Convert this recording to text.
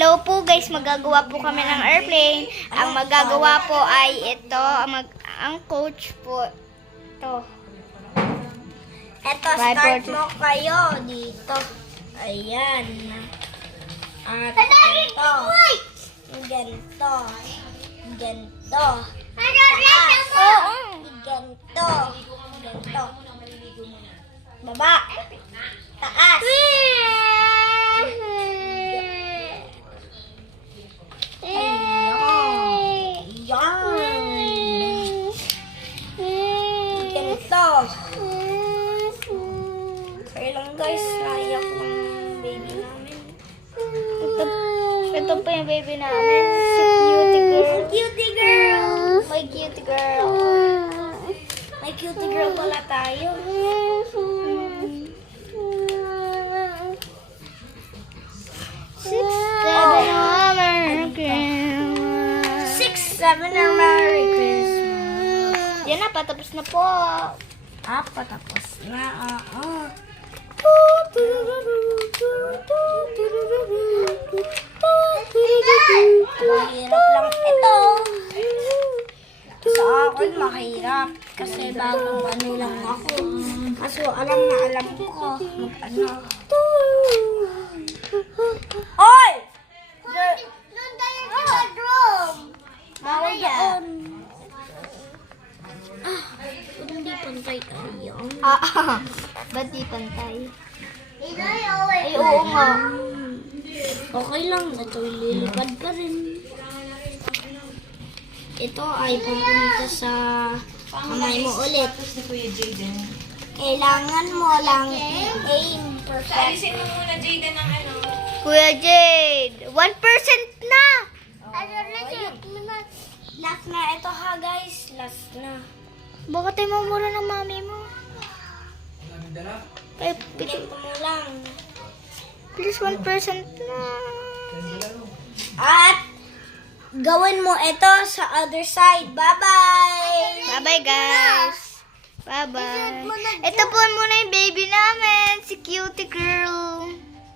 Hello po guys, magagawa po kami ng airplane. Ang magagawa po ay ito, ang coach po. Ito. Eto, start mo kayo dito. Ayan. At ganito. Ganito. Ganito. Taas. Ganito. Ganito. Baba. Taas. Ganito. Kaya lang guys, naiyak ng baby namin. Ito po yung baby namin. Si cutie girl. Cutie girl! My cutie girl. May cutie girl pala tayo. 6, 7 ang Merry Christmas. Yan na, patapos na po. Patapos na. Mahirap lang ito. Sa akin mahirap. Kasi bagong ano lang ako. Kaso alam na alam ko. Mag-ano. Oy! Doon tayo sa bedroom. Bawal doon. Hindi pantay tayo. Ba't di pantay? Ay, oo nga. Okay lang, ito lilipad pa rin. Ito ay pupunta sa kamay mo ulit. Kailangan mo lang aim perfect. Alisin mo muna, Jayden, ng ano. Kuya Jade, 1% na! Last na ito ha guys, last na. Bakit tayo mamura ng mami mo? Ay, Ganito mo lang. please 1% na. At gawin mo ito sa other side. Bye-bye! Bye-bye guys. Bye-bye. Ito po muna yung baby namin, si cutie girl.